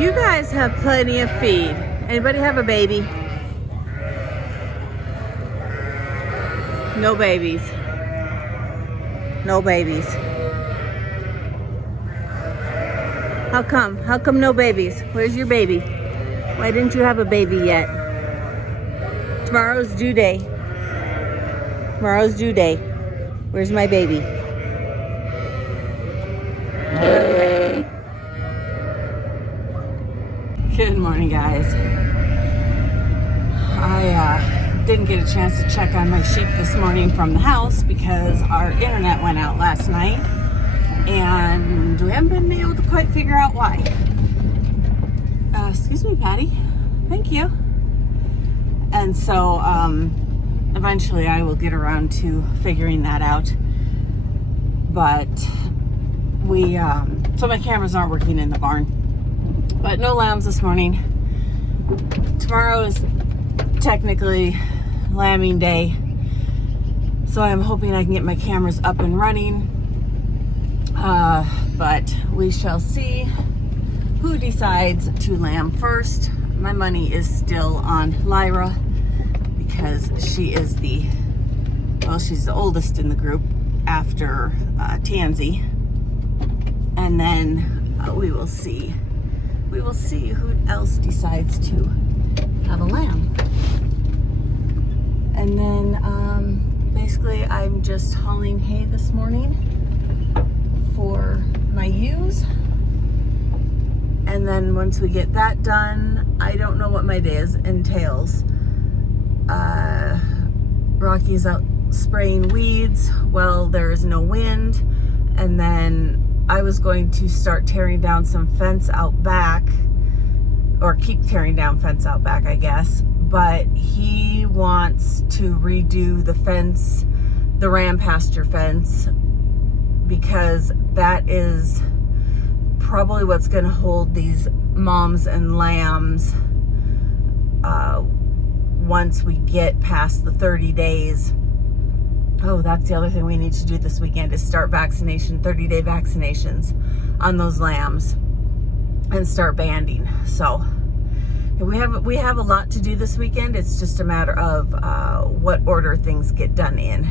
You guys have plenty of feed. Anybody have a baby? No babies. No babies. How come? How come no babies? Where's your baby? Why didn't you have a baby yet? Tomorrow's due day. Tomorrow's due day. Where's my baby? Good morning, guys. I didn't get a chance to check on my sheep this morning from the house because our internet went out last night and we haven't been able to quite figure out why. Excuse me, Patty. Thank you. And so eventually I will get around to figuring that out. But so my cameras aren't working in the barn. But no lambs this morning. Tomorrow is technically lambing day, so I'm hoping I can get my cameras up and running. But we shall see who decides to lamb first. My money is still on Lyra because she is she's the oldest in the group after Tansy. And then we will see. We will see who else decides to have a lamb. And then basically I'm just hauling hay this morning for my ewes. And then once we get that done, I don't know what my day entails. Rocky's out spraying weeds while there is no wind. And then I was going to start tearing down some fence out back, or keep tearing down fence out back, I guess. But he wants to redo the fence, the ram pasture fence, because that is probably what's going to hold these moms and lambs once we get past the 30 days. Oh, that's the other thing we need to do this weekend is start 30-day vaccinations on those lambs and start banding. So we have a lot to do this weekend. It's just a matter of what order things get done in.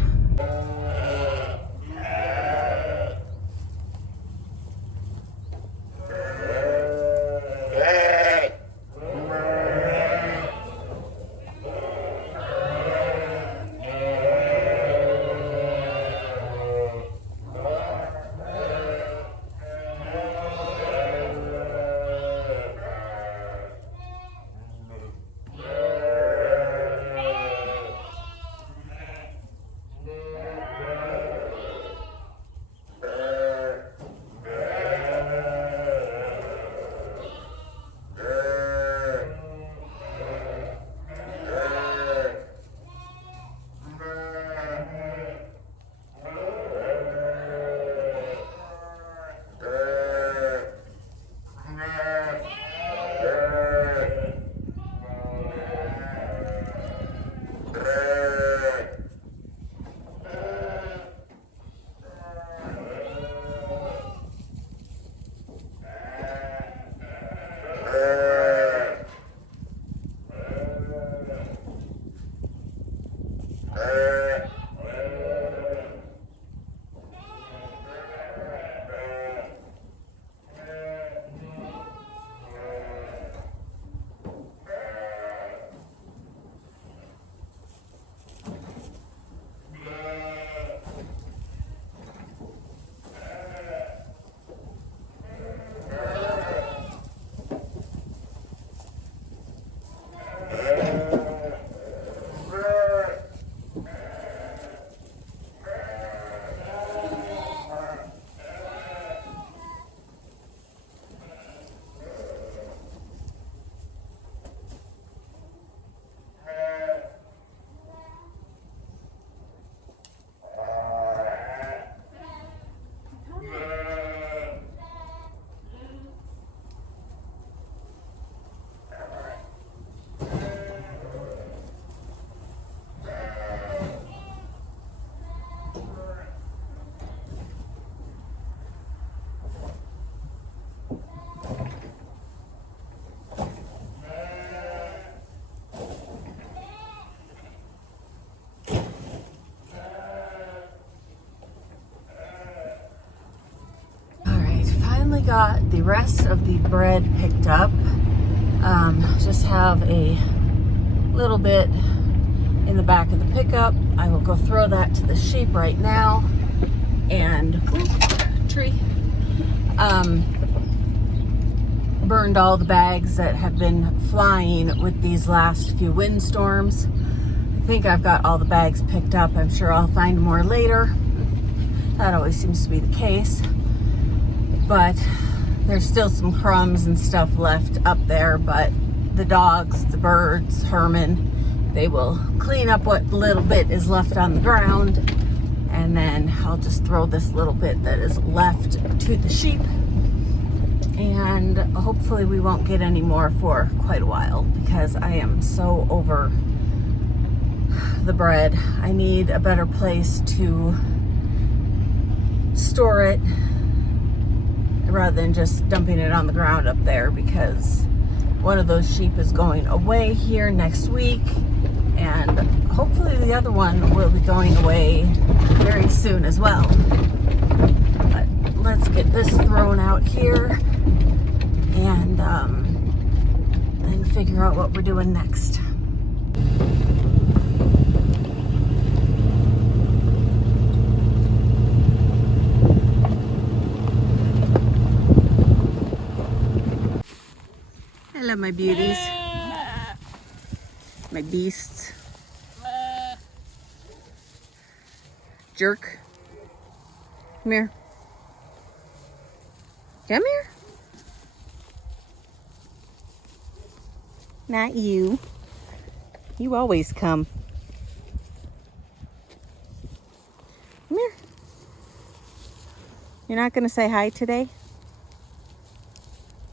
got the rest of the bread picked up. Just have a little bit in the back of the pickup. I will go throw that to the sheep right now. And tree. Burned all the bags that have been flying with these last few windstorms. I think I've got all the bags picked up. I'm sure I'll find more later. That always seems to be the case. But there's still some crumbs and stuff left up there, but the dogs, the birds, Herman, they will clean up what little bit is left on the ground, and then I'll just throw this little bit that is left to the sheep, and hopefully we won't get any more for quite a while, because I am so over the bread. I need a better place to store it rather than just dumping it on the ground up there, because one of those sheep is going away here next week, and hopefully the other one will be going away very soon as well. But let's get this thrown out here and then figure out what we're doing next. Hello, my beauties. My beasts. Jerk. Come here. Come here. Not you. You always come. Come here. You're not going to say hi today?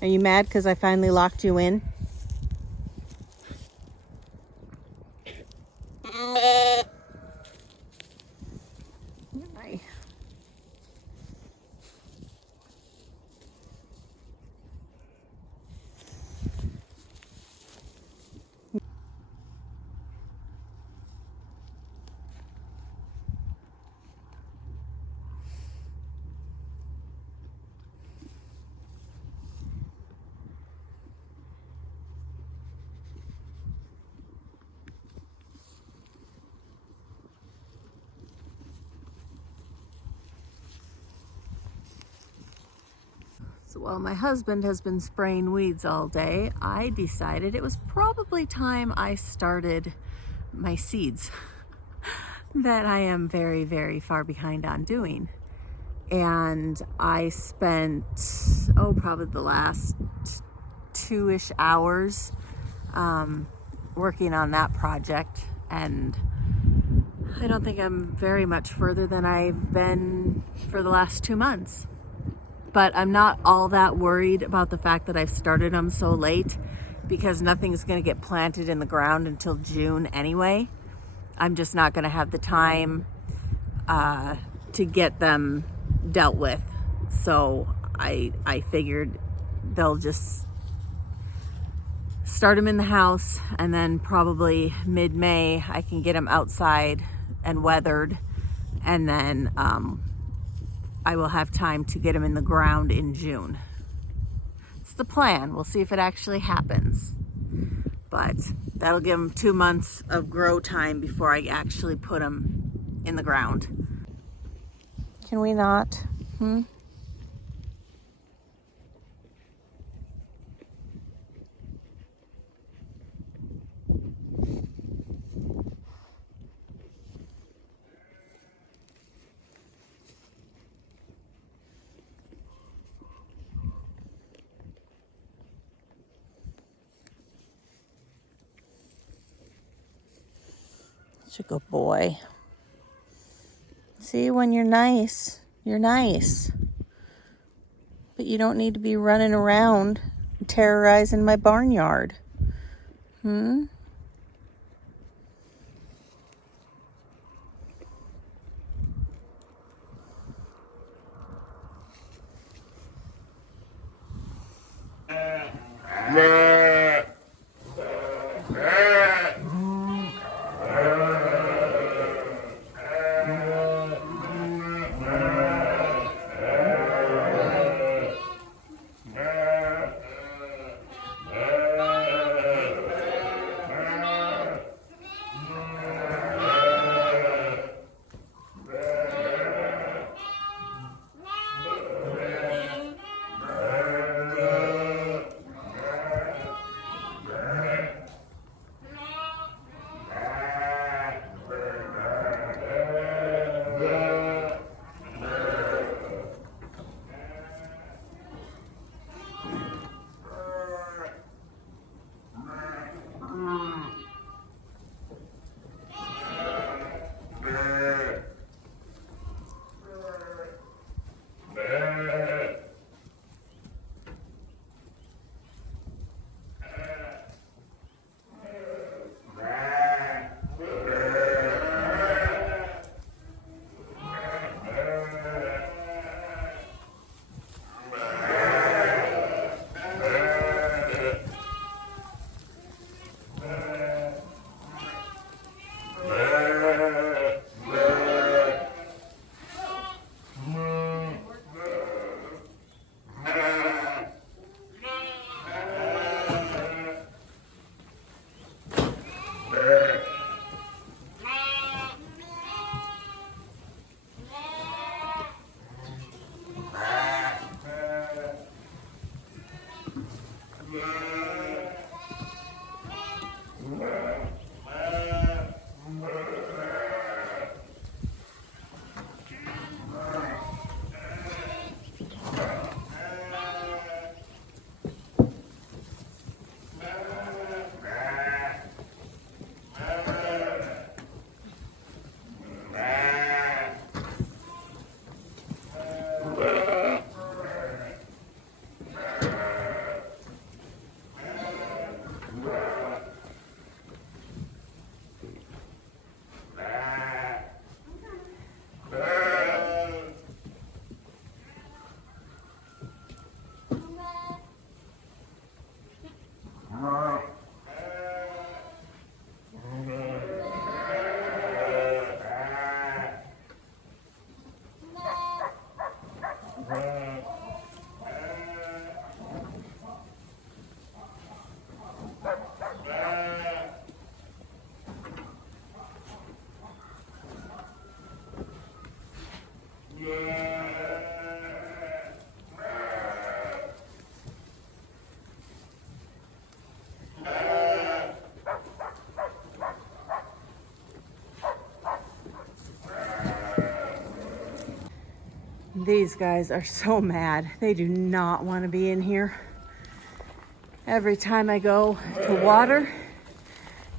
Are you mad because I finally locked you in? Hi. So while my husband has been spraying weeds all day, I decided it was probably time I started my seeds that I am very, very far behind on doing. And I spent, probably the last 2-ish hours working on that project. And I don't think I'm very much further than I've been for the last 2 months. But I'm not all that worried about the fact that I've started them so late, because nothing's going to get planted in the ground until June anyway. I'm just not going to have the time to get them dealt with. So I figured they'll just start them in the house, and then probably mid-May I can get them outside and weathered, and then I will have time to get them in the ground in June. It's the plan. We'll see if it actually happens. But that'll give them 2 months of grow time before I actually put them in the ground. Can we not? Such a good boy. See, when you're nice, you're nice. But you don't need to be running around terrorizing my barnyard. These guys are so mad. They do not want to be in here. Every time I go to water,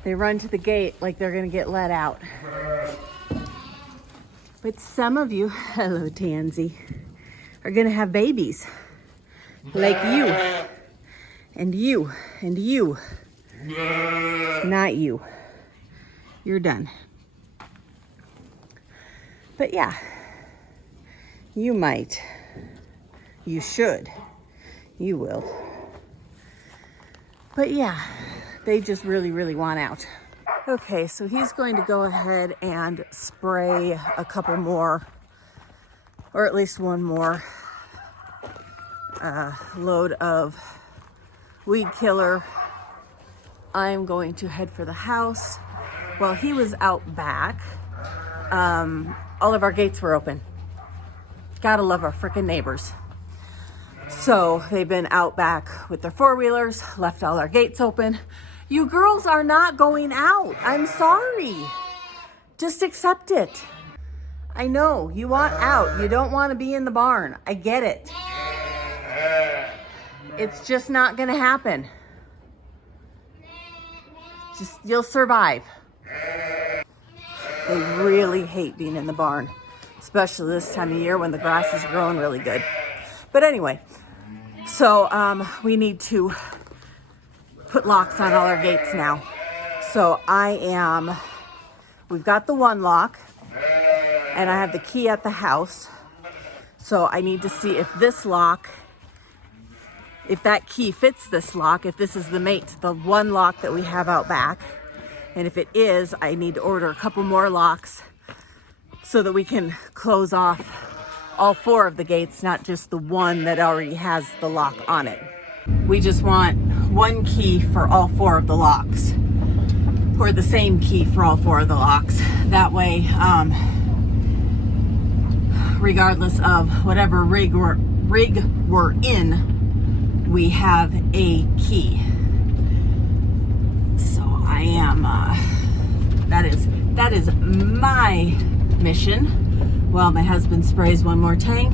they run to the gate like they're gonna get let out. But some of you, hello Tansy, are gonna have babies. Like you. And you. And you. Not you. You're done. But yeah, you might. You should. You will. But yeah, they just really, really want out. Okay, so he's going to go ahead and spray a couple more, or at least one more load of weed killer. I'm going to head for the house. While he was out back, all of our gates were open. Gotta love our frickin' neighbors. So they've been out back with their four-wheelers, left all our gates open. You girls are not going out. I'm sorry. Just accept it. I know you want out. You don't want to be in the barn. I get it. It's just not gonna happen. Just, you'll survive. They really hate being in the barn, especially this time of year when the grass is growing really good. But anyway, so we need to put locks on all our gates now. So we've got the one lock and I have the key at the house. So I need to see if this lock, if that key fits this lock, if this is the mate to the one lock that we have out back. And if it is, I need to order a couple more locks so that we can close off all four of the gates, not just the one that already has the lock on it. We just want one key for all four of the locks, or the same key for all four of the locks. That way, regardless of whatever rig we're in, we have a key. So I am, that is my mission. Well, my husband sprays one more tank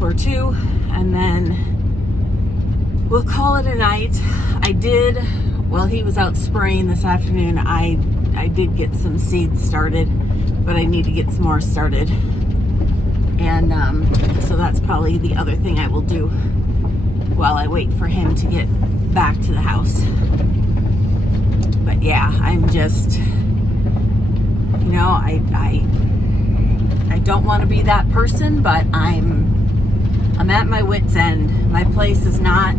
or two, and then we'll call it a night. While he was out spraying this afternoon, I did get some seeds started, but I need to get some more started. And so that's probably the other thing I will do while I wait for him to get back to the house. But yeah, I'm just, you know, I don't want to be that person, but I'm at my wit's end. My place is not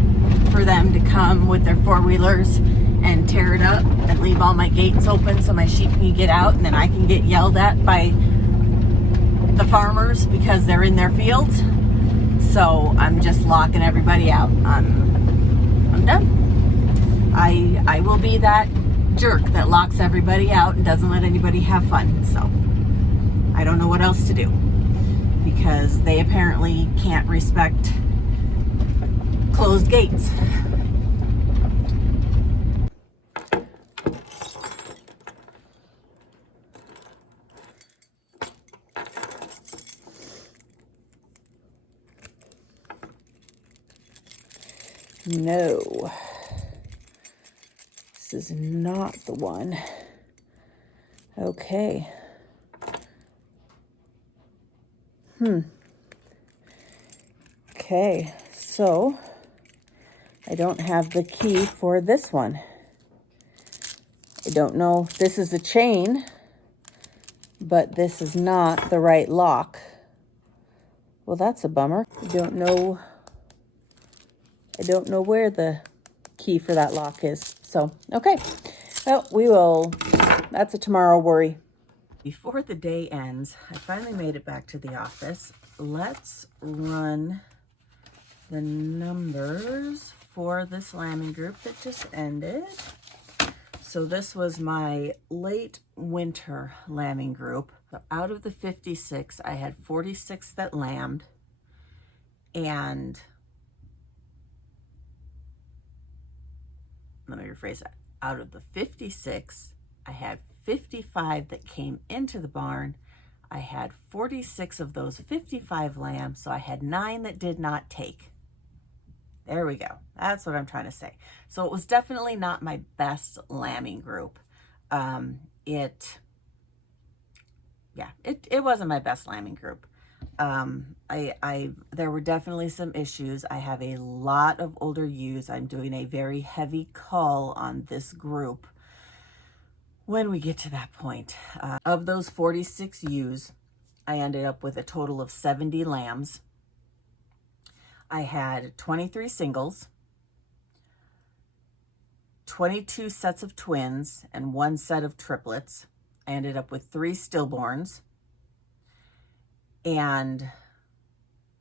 for them to come with their four-wheelers and tear it up and leave all my gates open so my sheep can get out, and then I can get yelled at by the farmers because they're in their fields. So I'm just locking everybody out. I'm done. I will be that jerk that locks everybody out and doesn't let anybody have fun. So I don't know what else to do, because they apparently can't respect closed gates. No, this is not the one. Okay. Okay, so I don't have the key for this one. I don't know, this is a chain, but this is not the right lock. Well, that's a bummer. I don't know where the key for that lock is. So, okay. Well, that's a tomorrow worry. Before the day ends, I finally made it back to the office. Let's run the numbers for this lambing group that just ended. So this was my late winter lambing group. So out of the 56, I had 46 that lambed, and let me rephrase that. Out of the 56, I had 55 that came into the barn. I had 46 of those 55 lambs, so I had 9 that did not take. There we go. That's what I'm trying to say. So it was definitely not my best lambing group. It wasn't my best lambing group. There were definitely some issues. I have a lot of older ewes. I'm doing a very heavy cull on this group when we get to that point. Of those 46 ewes, I ended up with a total of 70 lambs. I had 23 singles, 22 sets of twins, and 1 set of triplets. I ended up with 3 stillborns, and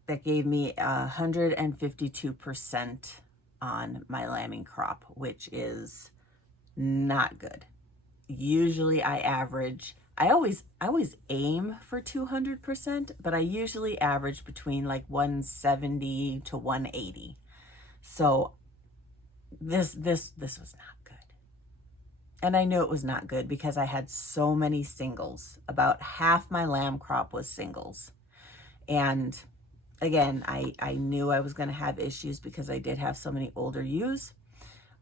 that gave me 152% on my lambing crop, which is not good. Usually I average, I always aim for 200%, but I usually average between like 170 to 180. So this was not good. And I knew it was not good because I had so many singles. About half my lamb crop was singles. And again, I knew I was going to have issues because I did have so many older ewes.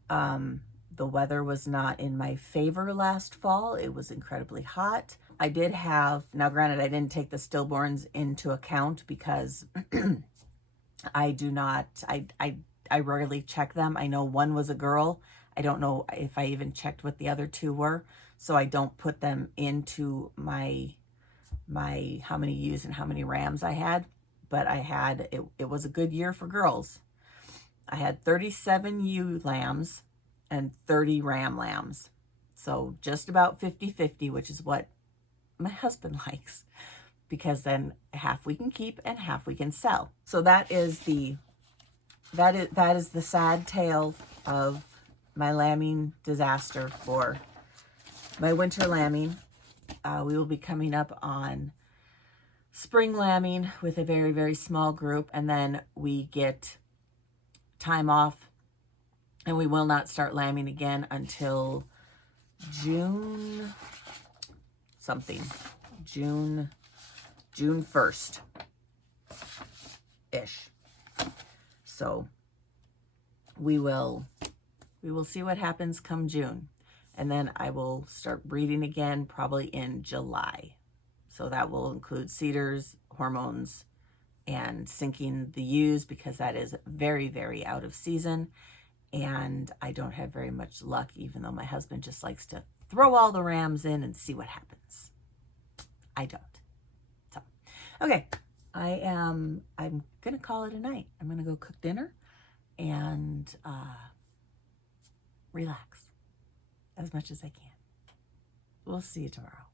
The weather was not in my favor last fall. It was incredibly hot. I did have, now granted, I didn't take the stillborns into account because I rarely check them. I know one was a girl. I don't know if I even checked what the other 2 were. So I don't put them into my how many ewes and how many rams I had. But I had, it was a good year for girls. I had 37 ewe lambs and 30 ram lambs. So just about 50-50, which is what my husband likes, because then half we can keep and half we can sell. So that is the sad tale of my lambing disaster for my winter lambing. We will be coming up on spring lambing with a very, very small group, and then we get time off, and we will not start lambing again until June 1st ish. So we will see what happens come June, and then I will start breeding again probably in July. So that will include cedars, hormones, and sinking the ewes because that is very, very out of season. And I don't have very much luck, even though my husband just likes to throw all the rams in and see what happens. I don't. So, okay, I'm gonna call it a night. I'm gonna go cook dinner and relax as much as I can. We'll see you tomorrow.